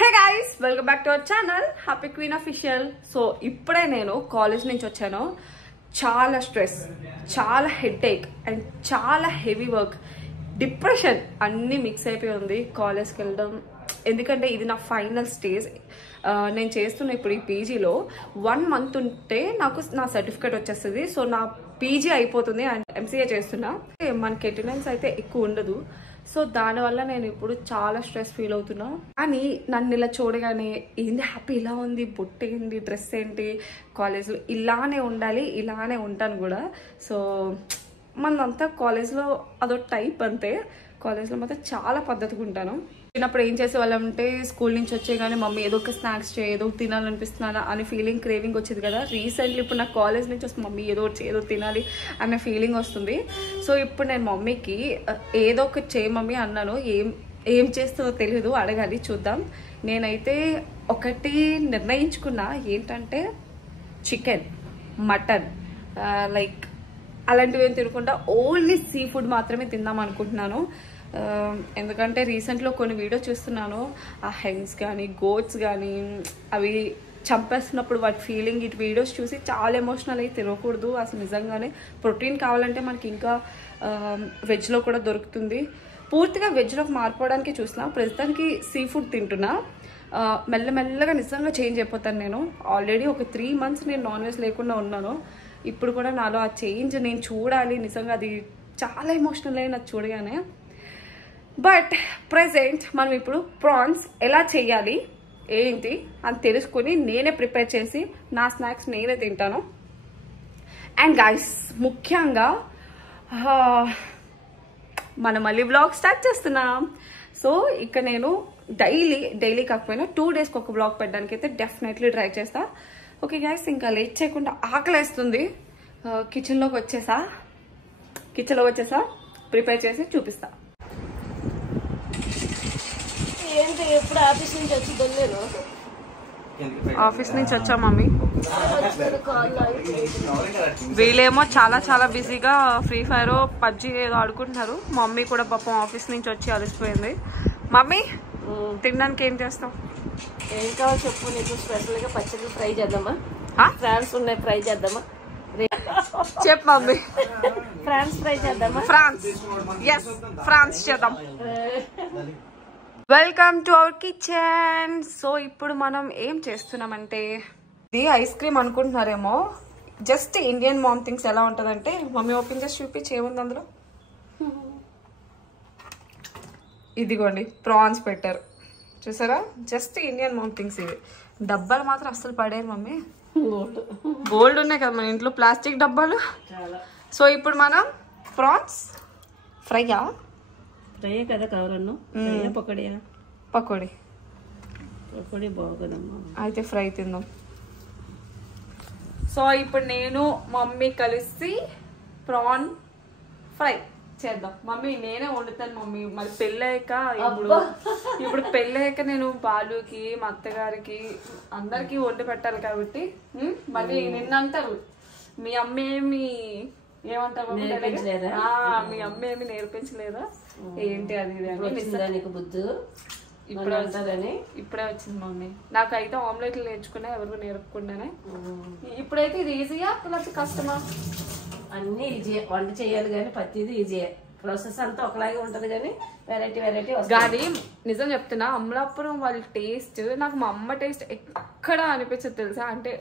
Hey guys, welcome back to our channel happy queen official. So ఇప్పుడే నేను college నుంచి వచ్చాను. చాలా స్ట్రెస్, చాలా హెడేక్ అండ్ చాలా హెవీ వర్క్, డిప్రెషన్ అన్నీ మిక్స్ అయిపోయి ఉంది కాలేజ్కి వెళ్ళడం. ఎందుకంటే ఇది నా ఫైనల్ స్టేజ్. నేను చేస్తున్న ఇప్పుడు ఈ పీజీలో 1 month ఉంటే నాకు నా సర్టిఫికేట్ వచ్చేస్తుంది. సో నా పీజీ అయిపోతుంది అండ్ ఎంసీఏ చేస్తున్నా. మనకి అటెండెన్స్ అయితే ఎక్కువ ఉండదు. సో దానివల్ల నేను ఇప్పుడు చాలా స్ట్రెస్ ఫీల్ అవుతున్నా. కానీ నన్ను ఇలా చూడగానే ఏంది హ్యాపీ, ఇలా ఉంది, బొట్టు ఏంటి, డ్రెస్ ఏంటి, కాలేజ్లో ఇలానే ఉండాలి, ఇలానే ఉంటాను కూడా. సో మనంతా కాలేజ్లో అదో టైప్ అంతే. కాలేజ్లో మాత్రం చాలా పద్ధతిగా ఉంటాను. చిన్నప్పుడు ఏం చేసేవాళ్ళం అంటే స్కూల్ నుంచి వచ్చే కానీ మమ్మీ ఏదో ఒక స్నాక్స్ చేయి, ఏదో తినాలనిపిస్తున్నానా అని ఫీలింగ్, క్రేవింగ్ వచ్చేది కదా. రీసెంట్లీ ఇప్పుడు నాకు కాలేజ్ నుంచి వస్తే మమ్మీ ఏదో తినాలి అనే ఫీలింగ్ వస్తుంది. సో ఇప్పుడు నేను మమ్మీకి ఏదో ఒకటి చేయి మమ్మీ అన్నాను. ఏం చేస్తుందో తెలియదు, అడగాలి, చూద్దాం. నేనైతే ఒకటి నిర్ణయించుకున్నా, ఏంటంటే చికెన్, మటన్, లైక్ అలాంటివి ఏం తినకుండా ఓన్లీ సీ ఫుడ్ మాత్రమే తిందాం అనుకుంటున్నాను. ఎందుకంటే రీసెంట్లో కొన్ని వీడియోస్ చూస్తున్నాను, ఆ హెన్స్ కానీ గోట్స్ కానీ అవి చంపేస్తున్నప్పుడు వాటి ఫీలింగ్, ఇటు వీడియోస్ చూసి చాలా ఎమోషనల్ అయ్యి తినకూడదు అసలు. నిజంగానే ప్రోటీన్ కావాలంటే మనకి ఇంకా వెజ్లో కూడా దొరుకుతుంది. పూర్తిగా వెజ్లోకి మారిపోవడానికి చూసిన, ప్రస్తుతానికి సీ ఫుడ్ తింటున్నా. మెల్లమెల్లగా నిజంగా చేంజ్ అయిపోతాను నేను. ఆల్రెడీ ఒక 3 months నేను నాన్ వెజ్ లేకుండా ఉన్నాను. ఇప్పుడు కూడా నాలో ఆ చేంజ్ నేను చూడాలి. నిజంగా అది చాలా ఎమోషనల్ అయ్యి నాకు చూడగానే. బట్ ప్రెజెంట్ మనం ఇప్పుడు ప్రాన్స్ ఎలా చేయాలి ఏంటి అని తెలుసుకొని నేనే ప్రిపేర్ చేసి నా స్నాక్స్ నేనే తింటాను. అండ్ గైస్, ముఖ్యంగా మనం మళ్ళీ వ్లాగ్ స్టార్ట్ చేస్తున్నాం. సో ఇక్కడ నేను డైలీ కాకపోయినా 2 daysకి ఒక వ్లాగ్ పెట్టడానికి అయితే డెఫినెట్లీ ట్రై చేస్తా. ఓకే గైస్, ఇంకా లేట్ చేయకుండా ఆకలేస్తుంది. కిచెన్లోకి వచ్చేసా ప్రిపేర్ చేసి చూపిస్తా. ఏంటి ఎప్పుడు ఆఫీస్ నుంచి వచ్చి దొల్లేను? ఆఫీస్ నుంచి వచ్చా మమ్మీ. వీళ్ళేమో చాలా బిజీగా ఫ్రీ ఫైర్, పబ్జీ ఏదో ఆడుకుంటున్నారు. మమ్మీ కూడా పాపం ఆఫీస్ నుంచి వచ్చి అలసిపోయింది. మమ్మీ తినడానికి ఏం చేస్తావు? ఏం కావాలి చెప్పు. నీకు స్పెషల్ గా పచ్చళ్ళు ఫ్రై చేద్దామా? ఫ్రాన్స్ ఉన్నాయి, ఫ్రై చేద్దామా? చెప్పు మమ్మీ. ఫ్రాన్స్ ఫ్రై చేద్దామా? ఫ్రాన్స్ చేద్దాం. Welcome to our kitchen. So ఇప్పుడు మనం ఏం చేస్తున్నామంటే, ఇది ఐస్ క్రీమ్ అనుకుంటున్నారేమో. జస్ట్ ఇండియన్ మామ్ థింగ్స్ ఎలా ఉంటుందంటే, మమ్మీ ఓపెన్ చేసి చూపించి ఏముంది అందులో. ఇదిగోండి, ప్రాన్స్ పెట్టారు చూసారా. జస్ట్ ఇండియన్ మామ్ థింగ్స్ ఇవి. డబ్బాలు మాత్రం అస్సలు పడేరు మమ్మీ. గోల్డ్ ఉన్నాయి కదా మన ఇంట్లో, ప్లాస్టిక్ డబ్బాలు. సో ఇప్పుడు మనం ప్రాన్స్ ఫ్రై కదా కావాలన్నా. పకోడీ బాగుందమ్మా. అయితే ఫ్రై తిందాం. సో ఇప్పుడు నేను మమ్మీ కలిసి ప్రాన్ ఫ్రై చేద్దాం. మమ్మీ నేనే వండుతాను మమ్మీ. మళ్ళీ పెళ్ళయ్యాక ఇప్పుడు పెళ్ళయ్యాక నేను బాలుకి, మా అత్తగారికి, అందరికి వండి పెట్టాలి కాబట్టి మళ్ళీ నిన్నంటారు మీ అమ్మ ఏమంటారు, మీ అమ్మ ఏమి నేర్పించలేదా ఏంటి అది నీకు బుద్ధు ఇప్పుడే వచ్చింది మమ్మీ. నాకైతే ఆమ్లెట్లు నేర్చుకున్నా, ఎవరు నేర్పకుండానే. ఇప్పుడైతే ఇది ఈజీయా లేకపోతే కష్టమా? అన్ని ఈజీయే. వంట చేయాలి కానీ ప్రతిదీ ఈజీయే. ప్రాసెస్ అంతా ఒకలాగే ఉంటది కానీ వెరైటీ కానీ నిజం చెప్తున్నా, అమలాపురం వాళ్ళ టేస్ట్ నాకు మా అమ్మ టేస్ట్ ఎక్కడ అనిపించదు తెలుసా. అంటే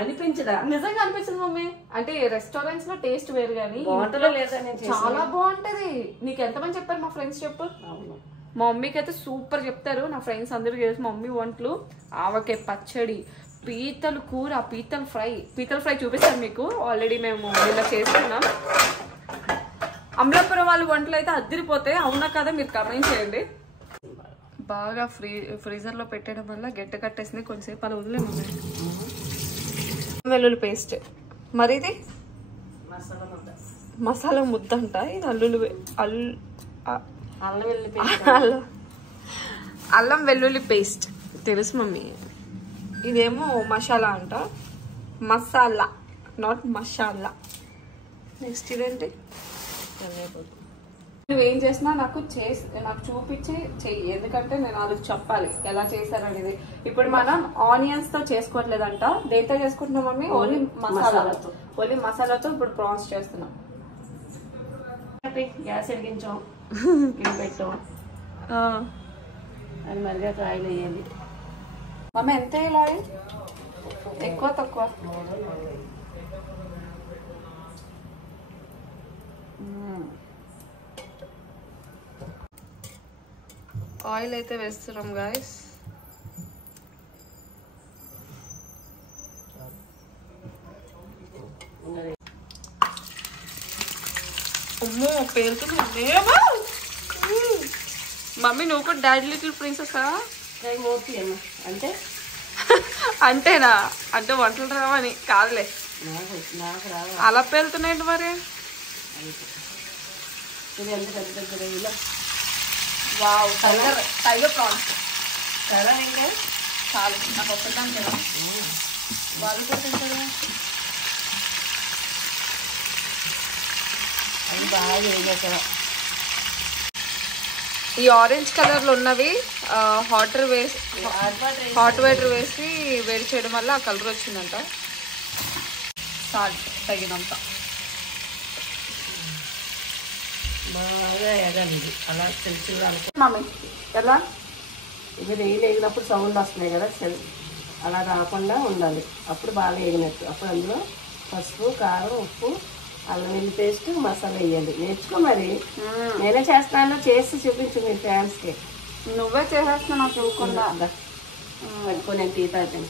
అనిపించదా? నిజంగా అనిపించదు మమ్మీ. అంటే రెస్టారెంట్స్ లో టేస్ట్ వేరు కానీ లేదా చాలా బాగుంటది. నీకు ఎంతమంది చెప్పారు మా ఫ్రెండ్స్? చెప్పు. మా మమ్మీకి అయితే సూపర్ చెప్తారు. నా ఫ్రెండ్స్ అందరికి తెలిసి మమ్మీ వంటలు. ఆవకాయ పచ్చడి, పీతల కూర, పీతల ఫ్రై చూపిస్తాను మీకు. ఆల్రెడీ మేము ఇలా చేస్తున్నాం. అమలాపురం వాళ్ళ వంటలు అయితే అద్దరిపోతాయి. అవునా కదా మీరు కమెంట్ చేయండి. బాగా ఫ్రీజర్ లో పెట్టడం వల్ల గడ్డ కట్టేసింది. కొంచెంసేపు అలా వదిలేమన్నా. వెల్లుల్లి పేస్ట్, మరి ఇది మసాలా ముద్ద అంట. ఇది అల్లం వెల్లుల్లి పేస్ట్ తెలుసు మమ్మీ. ఇదేమో మసాలా అంట. మసాలా, నాట్ మసాలా. నెక్స్ట్ ఇదేంటి? నువ్వేం చేసినా నాకు చూపించి చెయ్యి, ఎందుకంటే నేను వాళ్ళకి చెప్పాలి ఎలా చేశారనేది. ఇప్పుడు మనం ఆనియన్స్ తో చేసుకోవట్లేదంట, దేంతో చేసుకుంటున్నాం మమ్మీ? ఓన్లీ మసాలాతో ఇప్పుడు ప్రాన్స్ చేస్తున్నాం. గ్యాస్ వెలిగించాం, పెట్టాం, అది మరిగా ఆయిల్ వేయాలి. మమ్మీ ఎంత వేయాలి? ఎక్కువ తక్కువ? ఆయిల్ అయితే వేస్తున్నాం గాయస్. అమ్మో పేలుతుంది మమ్మీ. నువ్వు కూడా డాడీ లిటిల్ ప్రిన్సెస్ అంటే అంతేనా? అంటే వంటలు రావని కాదులే, అలా పేలుతున్నాయండి మరి. వావ్, టైగర్ ప్రాన్స్ చాలా ఇంకా చాలు, నాకు ఒక్కదాం కదా, వాళ్ళు కూడా తింటారు. అది బాగా వేయక ఈ ఆరెంజ్ కలర్ లో ఉన్నవి హాట్ వాటర్ వేసి వేడి చేయడం వల్ల ఆ కలర్ వచ్చిందంట. సాల్ట్ తగినంత. బాగా ఎగాలి ఇది, అలా తెలిసి మమ్మీ ఎలా? ఇవి నెయ్యి వేగినప్పుడు సౌండ్ వస్తున్నాయి కదా, అలా రాకుండా ఉండాలి, అప్పుడు బాగా వేగినట్టు. అప్పుడు అందులో పసుపు, కారం, ఉప్పు, అల్లం వెల్లుల్లి పేస్ట్, మసాలా వేయాలి. నేర్చుకో మరి, నేనే చేస్తాను, చేసి చూపించు మీ ఫ్యాన్స్కి. నువ్వే చేసేస్తా నాకు ఇవ్వకుండా. పట్టుకో, నేను టీ తాగాను.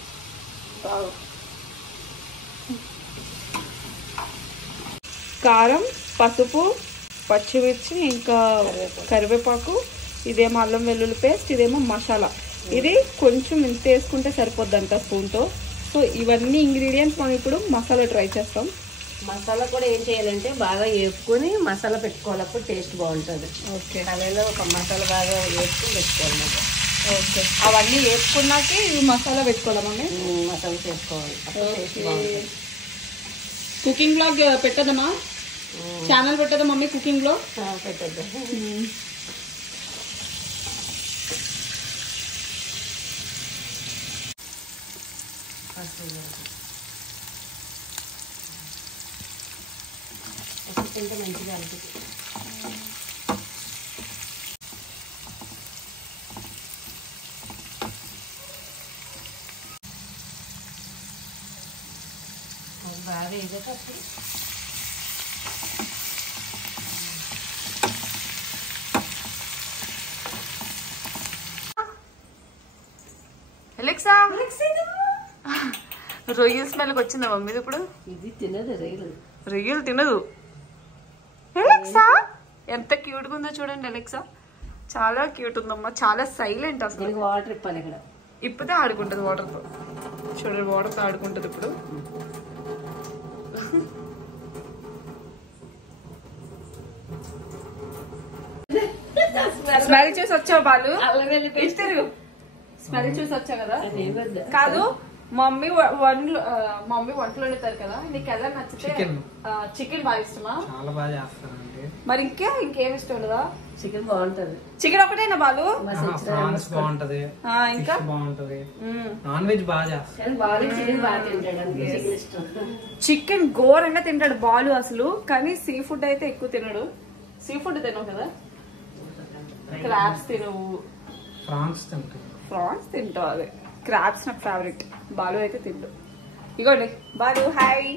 కారం, పసుపు, పచ్చిమిర్చి, ఇంకా కరివేపాకు, ఇదేమో అల్లం వెల్లుల్లి పేస్ట్, ఇదేమో మసాలా. ఇది కొంచెం ఇంత వేసుకుంటే సరిపోద్దంట స్పూన్తో. సో ఇవన్నీ ఇంగ్రీడియంట్స్ మనం ఇప్పుడు మసాలా ట్రై చేస్తాం. మసాలా కూడా ఏం చేయాలంటే బాగా వేపుకొని మసాలా పెట్టుకోవాలి, అప్పుడు టేస్ట్ బాగుంటుంది. ఓకే, కళాయిలో ఒక మసాలా బాగా వేసుకొని పెట్టుకోవాలి. ఓకే, అవన్నీ వేసుకున్నాకే ఇవి మసాలా పెట్టుకోవాలి మమ్మీ. మసాలా చేసుకోవాలి, అప్పుడు టేస్ట్ బాగుంటుంది. కుకింగ్ బ్లాగ్ పెట్టదమ్మా, ఛానల్ పెట్టదా మమ్మీ కుకింగ్ లో? పెట్టద్దు. తింటే మంచిగా అనిపిస్తుంది. అది బాగా వేసేటప్పుడు ఎలెక్సా, రొయ్యల స్మెల్కి వచ్చిందా మమ్మీ ఇప్పుడు? ఇది తినదు, రొయ్యలు తినదు. ఎలెక్సా ఎంత క్యూట్ గా ఉందో చూడండి. ఎలెక్సా చాలా క్యూట్ ఉందమ్మా, చాలా సైలెంట్. అసలు వాటర్ ఇప్పాలి, ఇక్కడ ఇప్పుడే ఆడుకుంటది వాటర్ తో. చూడండి, వాటర్ తో ఆడుకుంటది ఇప్పుడు. స్మెల్ చూసి వచ్చావు బాలు, స్మెల్ చూసి వచ్చావు కదా. కాదు, మమ్మీ వంటలు వండుతారు కదా, నీకు ఎలా నచ్చితే? చికెన్ బాగా ఇష్టమా? చాలా బాగా చేస్తానండి. మరి ఇంకేం ఇష్టం ఉండదా? చికెన్ బాగుంటది. చికెన్ ఒకటేనా బాలు? ప్రాన్స్ బాగుంటది, ఇంకా బాగుంటది, నాన్ వెజ్ బాగా చేస్తాను. చికెన్ ఘోరంగా తింటాడు బాలు అసలు, కానీ సీ ఫుడ్ అయితే ఎక్కువ తినడు. సీ ఫుడ్ తినవు కదా? క్రాబ్స్ తినవు, ప్రాన్స్ తింటావు. అదే క్రాబ్స్ నాకు ఫేవరెట్. బాలు అయితే తిండు. ఇగోండి బాలు, హాయ్.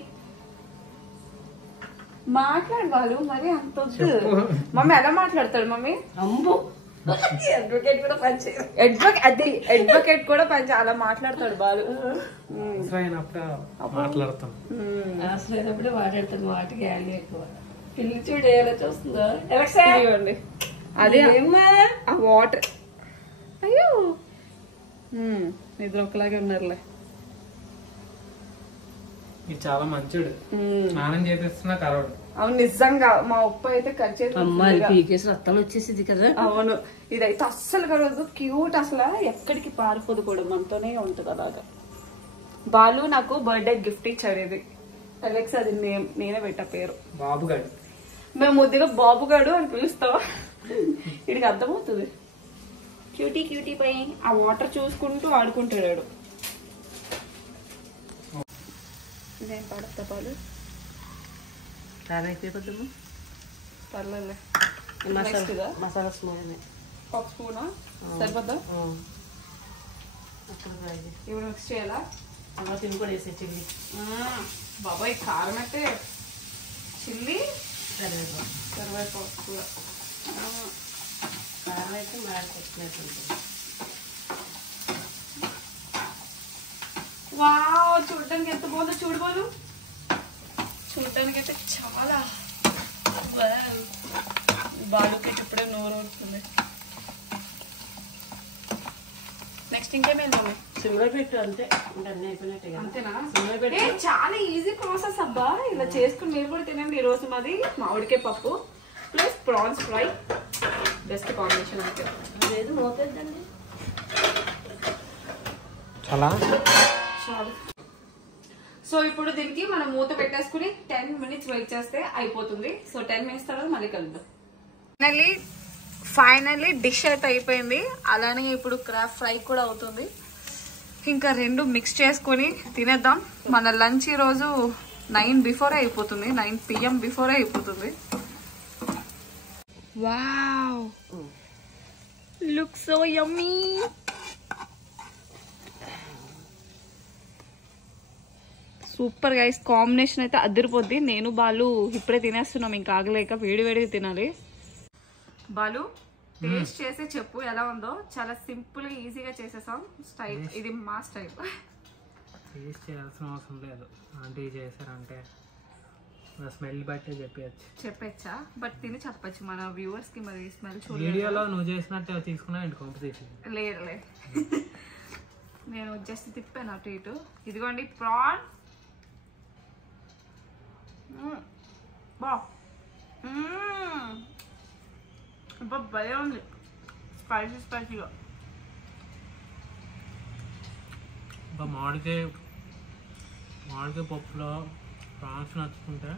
మాట్లాడు బాలు, మరి అంత వద్దు. మమ్మీ ఎలా మాట్లాడతాడు మమ్మీ? అడ్వకేట్ కూడా పనిచేయదు. అడ్వకేట్ కూడా అలా మాట్లాడతాడు బాలు. మాట్లాడతాం, అవసరమైనప్పుడే మాట్లాడతాడు. వాటికి వాల్యూ ఎక్కువ. పిల్లి చూడు ఎలా చూస్తుందో. ఇవ్వండి, అదే ఆ వాటర్. అయ్యో, నిద్ర ఒకలాగే ఉన్నారులే. ఇది చాలా మంచిడు, స్నానం చేపిస్తున్నా కరవడు. అవును, నిజంగా మా ఉప్పు అయితే కట్ చేసి రక్తాలు వచ్చేసింది కదా. అవును, ఇదైతే అస్సలు కలదు. క్యూట్, అసలు ఎక్కడికి పారిపోదు కూడా, మనతోనే ఉంటది అలాగా. బాలు నాకు బర్త్డే గిఫ్ట్ ఇచ్చాడు. ఇది అలెక్స్, అది నేనే పెట్టా పేరు. బాబుగాడు. మేము ముద్దుగా బాబుగాడు అని పిలుస్తాం. వీడికి అర్థమవుతుంది. క్యూటీ క్యూటీ పై ఆ వాటర్ చూసుకుంటూ ఆడుకుంటాడు. ఇదేం పడతా పాలు కారం అయితే కొద్దాము. పర్లేదు. మసాలా స్పూన్ ఒక స్పూనా సరిపోద్దా? ఇప్పుడు మిక్స్ చేయాలా? అలా తిని కూడా వేసే చిల్లి. బాబాయ్ కారం అయితే చిల్లి కరివేపాకు కూడా కారం అయితే మాడిపోతున్నట్టు. వావ్, చూడటానికి ఎంత బాగుందో చూడబోదు. చూడటానికి అయితే చాలా బాలుకి ఇప్పుడే నోరు అవుతుంది. నెక్స్ట్ ఇంకేమైంది మమ్మీ? సిమ్లో పెట్టు అంతే, ఇంకా అన్నీ అయిపోయినట్టే కదా. అంతేనా? సిమ్లో పెట్టు. చాలా ఈజీ ప్రాసెస్ అబ్బా. ఇలా చేసుకుని మీరు కూడా తినండి. ఈ రోజు మాది మామిడికాయ పప్పు plus prawns fry. Best combination అంటే. లేదు మోతేద్దండి. చాలా చాలు. సో ఇప్పుడు దీనికి మనం మూత పెట్టేసుకుని 10 minutes వెయిట్ చేస్తే అయిపోతుంది. సో 10 minutes తర్వాత మళ్ళీ కలుద్దాం. ఫైనల్లీ డిష్ అయితే అయిపోయింది. అలానే ఇప్పుడు క్రాబ్ ఫ్రై కూడా అవుతుంది. ఇంకా రెండు మిక్స్ చేసుకొని తినేద్దాం. మన లంచ్ ఈ రోజు 9 బిఫోరే అయిపోతుంది. 9 PM బిఫోరే అయిపోతుంది. Wow, look so yummy. Super guys, combination అయితే అదిరిపోద్ది. నేను బాలు ఇప్పుడే తినేస్తున్నాం, ఇంకా ఆగలేక వేడి వేడిగా తినాలి. బాలు టేస్ట్ చేసి చెప్పు ఎలా ఉందో. చాలా సింపుల్ గా ఈజీగా చేసేసాం. స్టైల్ ఇది మా స్టైల్. టేస్ట్ చేయాల్సిన అవసరం లేదు. ఆంటీ చేశారంటే స్మెల్ బట్టే చెప్పచ్చా? బట్ తిని చెప్పచ్చు మన వ్యూవర్స్ కి. మరి స్మెల్ వీడియోలో నువ్వు చేసినట్టు తీసుకున్నా కాంపిటీషన్ లేదు. నేను జస్ట్ తిప్పాను అటు ఇటు. ఇదిగోండి ప్రాన్. బా భలే ఉంది, స్పైసీ స్పైసీగా. ఇంకా మామిడికాయ పప్పులో ప్రాన్స్ నచ్చుకుంటే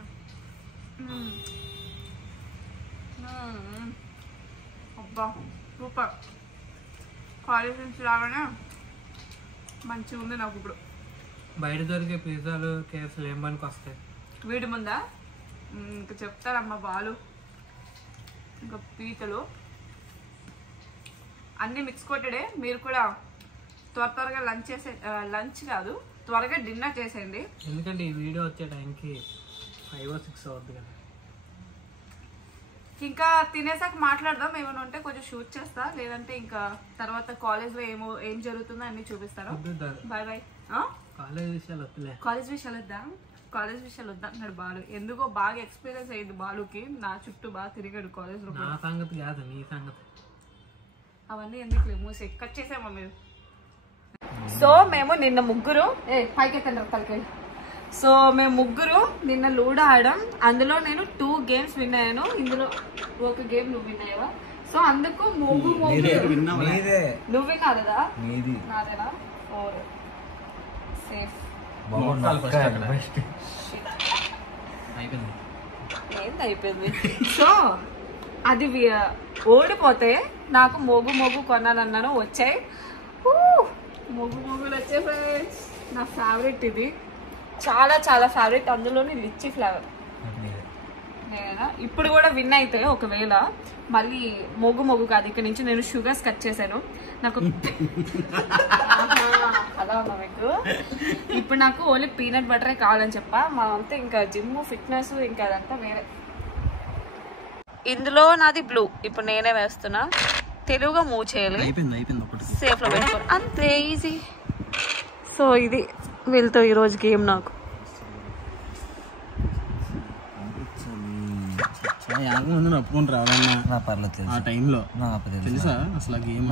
అబ్బా సూపర్. కాలేజ్ నుంచి రాగానే మంచిగా ఉంది నాకు. ఇప్పుడు బయట దొరికే పిజ్జాలు కేసులు ఏం పనికి వస్తాయి వీడి ముందా? ఇంకా చెప్తారమ్మ బాలు. ఇంకా పీతలు అన్ని మిక్స్ కొట్టడే. మీరు కూడా త్వరగా లంచ్ కాదు, త్వరగా డిన్నర్ చేసేయండి. ఎందుకంటే ఈ వీడియో వచ్చే టైంకి 5 or 6 అవుతుంది కదా. ఇంకా తినేసాక మాట్లాడదాం. ఏమైనా ఉంటే కొంచెం షూట్ చేస్తా, లేదంటే ఇంకా తర్వాత కాలేజ్లో ఏం జరుగుతుందో అన్ని చూపిస్తాను. Bye bye. కాలేజ్ విషయాలు వద్దులే. కాలేజ్ విషయాలు వద్దా అన్నాడు బాలు. ఎందుకో బాగా ఎక్స్పీరియన్స్ అయ్యింది బాలుకి. నా చుట్టూ బాగా తిరిగాడు కాలేజ్ లో. నా సంగతి కాదు, నీ సంగతి. అవన్నీ ఎందుకు మూసి కట్ చేసామా మీరు? సో మేము నిన్న ముగ్గురు సో మేము ముగ్గురు నిన్న లూడో ఆడాం. అందులో నేను 2 games విన్ అయ్యాను. ఇందులో ఒక గేమ్ నువ్వు విన్ అయ్యావా? సో అందుకు నువ్వు విన్నావు కదా? నాదేనా? 4 సేఫ్. అయిపోయింది. సో అది ఓడిపోతే నాకు మోగు కొనాలన్నాను. వచ్చాయి మోగులు వచ్చాయి ఫ్రెండ్స్. నా ఫేవరెట్ ఇది, చాలా చాలా ఫేవరెట్. అందులోని లిచ్చి ఫ్లేవర్. నేనా ఇప్పుడు కూడా విన్ అయితే ఒకవేళ మళ్ళీ మొగ్గు కాదు, ఇక్కడ నుంచి నేను షుగర్స్ కట్ చేశాను. నాకు అలా ఉన్నా మీకు. ఇప్పుడు నాకు ఓన్లీ పీనట్ బటరే కావాలని చెప్పా. మా అంతా ఇంకా జిమ్ ఫిట్నెస్ ఇంకా అదంతా వేరే. ఇందులో నాది బ్లూ. ఇప్పుడు నేనే వేస్తున్నా. తెలుగుగా మూవ్ చేయాలి, సేఫ్ లో పెట్టుకో, అంతే ఈజీ. సో ఇది వీళ్ళతో ఈరోజు గేమ్. నాకు ఒప్పుకొని రావాలన్నా ఆ టైంలో తెలుసా అసలు గేమ్